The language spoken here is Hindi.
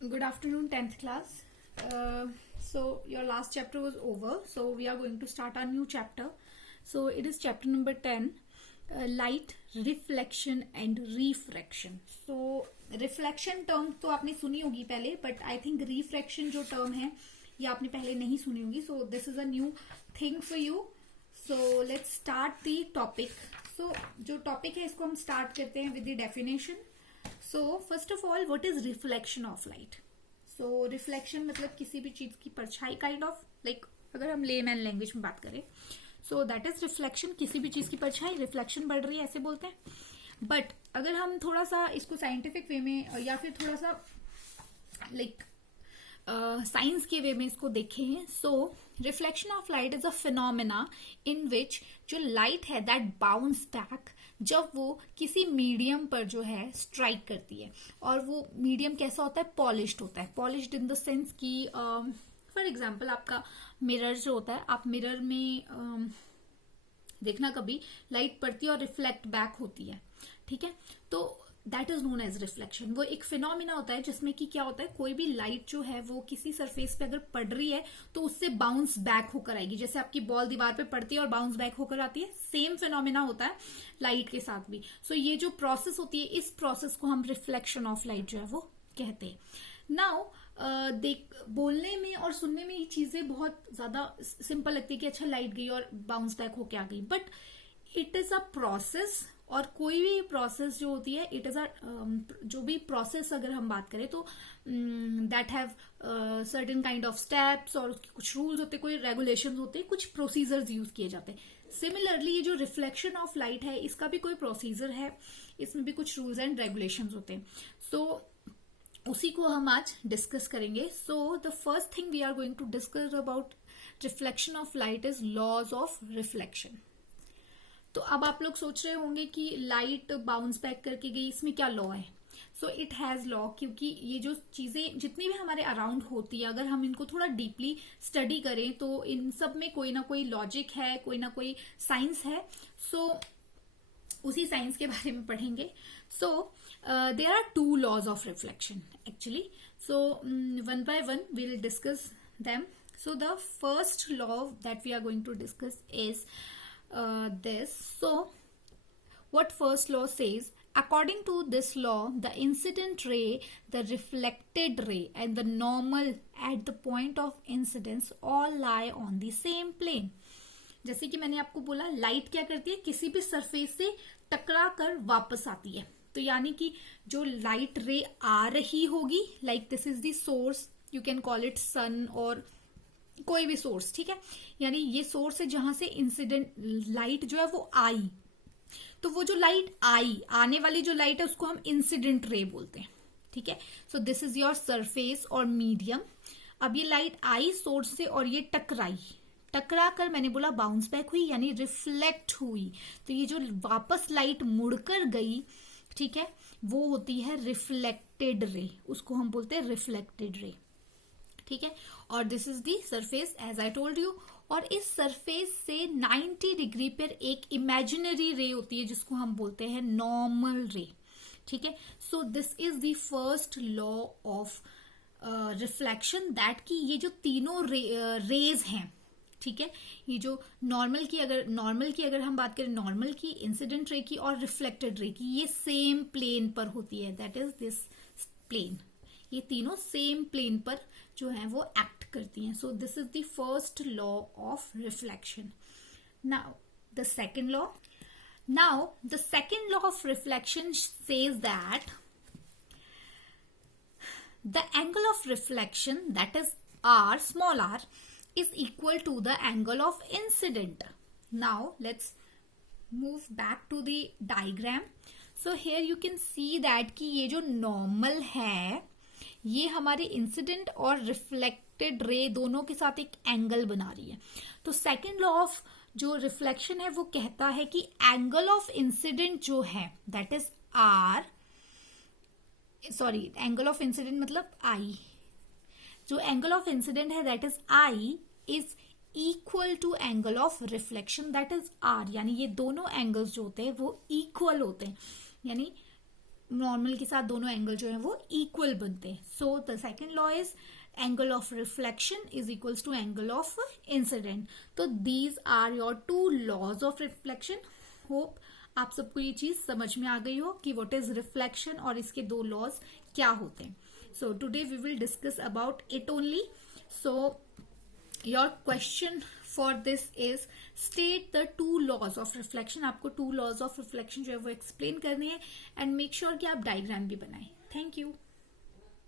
Good afternoon, 10th class. So your last chapter was over. So we are going to start our new chapter. So it is chapter number 10, light, reflection and refraction. So reflection term तो आपने सुनी होगी पहले, but I think refraction जो term है ये आपने पहले नहीं सुनी होगी. So this is a new thing for you. So let's start the topic. So जो topic है इसको हम start करते हैं with the definition. So first of all, what is reflection of light? So reflection मतलब किसी भी चीज की परछाई kind of, like अगर हम layman language में बात करें, so that is reflection, किसी भी चीज की परछाई, reflection बढ़ रही है ऐसे बोलते हैं. But अगर हम थोड़ा सा इसको scientific way में या फिर थोड़ा सा like साइंस के वे में इसको देखें, so reflection of light is a phenomena in which जो लाइट है दैट बाउंस बैक जब वो किसी मीडियम पर जो है स्ट्राइक करती है. और वो मीडियम कैसा होता है? पॉलिश्ड होता है. पॉलिश्ड इन द सेंस कि फॉर एग्जांपल आपका मिरर जो होता है, आप मिरर में देखना कभी लाइट पड़ती है और रिफ्लेक्ट बैक होती है, ठीक है, तो that is known as reflection. वो एक फिनोमिना होता है जिसमें कि क्या होता है, कोई भी लाइट जो है वो किसी सरफेस पे अगर पड़ रही है तो उससे बाउंस बैक होकर आएगी. जैसे आपकी बॉल दीवार पे पड़ती है और बाउंस बैक होकर आती है, सेम फिनोमिना होता है लाइट के साथ भी. सो ये जो प्रोसेस होती है, इस प्रोसेस को हम रिफ्लेक्शन ऑफ लाइट जो है वो कहते हैं. नाउ बोलने में और सुनने में ये चीजें बहुत ज्यादा सिंपल लगती है कि अच्छा लाइट गई और बाउंस बैक होके आ गई, but it is a process. और कोई भी प्रोसेस जो होती है, इट इज अ जो भी प्रोसेस अगर हम बात करें तो that have certain kind of steps और कुछ रूल्स होते हैं, कोई रेगुलेशन होते हैं, कुछ प्रोसीजर्स यूज किए जाते हैं. सिमिलरली ये जो रिफ्लेक्शन ऑफ लाइट है इसका भी कोई प्रोसीजर है, इसमें भी कुछ रूल्स एंड रेगुलेशंस होते हैं. सो उसी को हम आज डिस्कस करेंगे. So the first thing we are going to discuss about reflection of light is laws of reflection. तो अब आप लोग सोच रहे होंगे कि लाइट बाउंस बैक करके गई, इसमें क्या लॉ है? सो इट हैज लॉ, क्योंकि ये जो चीजें जितनी भी हमारे अराउंड होती है, अगर हम इनको थोड़ा डीपली स्टडी करें तो इन सब में कोई ना कोई लॉजिक है, कोई ना कोई साइंस है. सो उसी साइंस के बारे में पढ़ेंगे. So there are two laws of reflection actually. So one by one we will discuss them. So the first law that we are going to discuss is this. So what first law says, according to this law, the incident ray, the reflected ray and the normal at the point of incidence all lie on the same plane. जैसे कि मैंने आपको बोला, लाइट क्या करती है, किसी भी सरफेस से टकरा कर वापस आती है. तो यानी कि जो लाइट रे आ रही होगी, like this is the source, you can call it sun और कोई भी सोर्स, ठीक है, यानी ये सोर्स है जहां से इंसिडेंट लाइट जो है वो आई. तो वो जो लाइट आई, आने वाली जो लाइट है उसको हम इंसिडेंट रे बोलते हैं, ठीक है. सो दिस इज योर सरफेस और मीडियम. अब ये लाइट आई सोर्स से और ये टकरा कर मैंने बोला बाउंस बैक हुई, यानी रिफ्लेक्ट हुई. तो ये जो वापस लाइट मुड़कर गई, ठीक है, वो होती है रिफ्लेक्टेड रे, उसको हम बोलते हैं रिफ्लेक्टेड रे, ठीक है. और this is the surface as I told you. और इस सरफेस से 90 डिग्री पर एक इमेजिनरी रे होती है जिसको हम बोलते हैं नॉर्मल रे, ठीक है. सो this is the first law of reflection, that कि ये जो तीनों रेज हैं, ठीक है, ये जो नॉर्मल की अगर हम बात करें, नॉर्मल की, इंसिडेंट रे की और रिफ्लेक्टेड रे की, ये सेम प्लेन पर होती है, दैट इज दिस प्लेन. ये तीनों सेम प्लेन पर जो है वो एक्ट करती हैं. So this is the first law of reflection. Now the second law of reflection says that the angle of reflection, that is R, small R, is equal to the angle of incident. Now let's move back to the diagram. So here you can see that कि ये जो normal है ये हमारे इंसिडेंट और रिफ्लेक्टेड रे दोनों के साथ एक एंगल बना रही है. तो सेकेंड लॉ ऑफ जो रिफ्लेक्शन है वो कहता है कि एंगल ऑफ इंसिडेंट जो है that is R, sorry angle of incident मतलब आई, जो एंगल ऑफ इंसिडेंट है that is I is equal to angle of reflection that is R. यानी ये दोनों एंगल्स जो होते हैं वो इक्वल होते हैं, यानी नॉर्मल के साथ दोनों एंगल जो है वो इक्वल बनते हैं. So the second law is angle of reflection is equals to angle of incident. तो these are your two laws of reflection. Hope आप सबको ये चीज समझ में आ गई हो कि व्हाट इज रिफ्लेक्शन और इसके दो लॉज क्या होते हैं. So today we will discuss about it only. So your question for this is state the two laws of reflection. आपको टू लॉज ऑफ रिफ्लेक्शन जो है वो एक्सप्लेन करने हैं एंड मेक श्योर कि आप डायग्राम भी बनाएं. Thank you.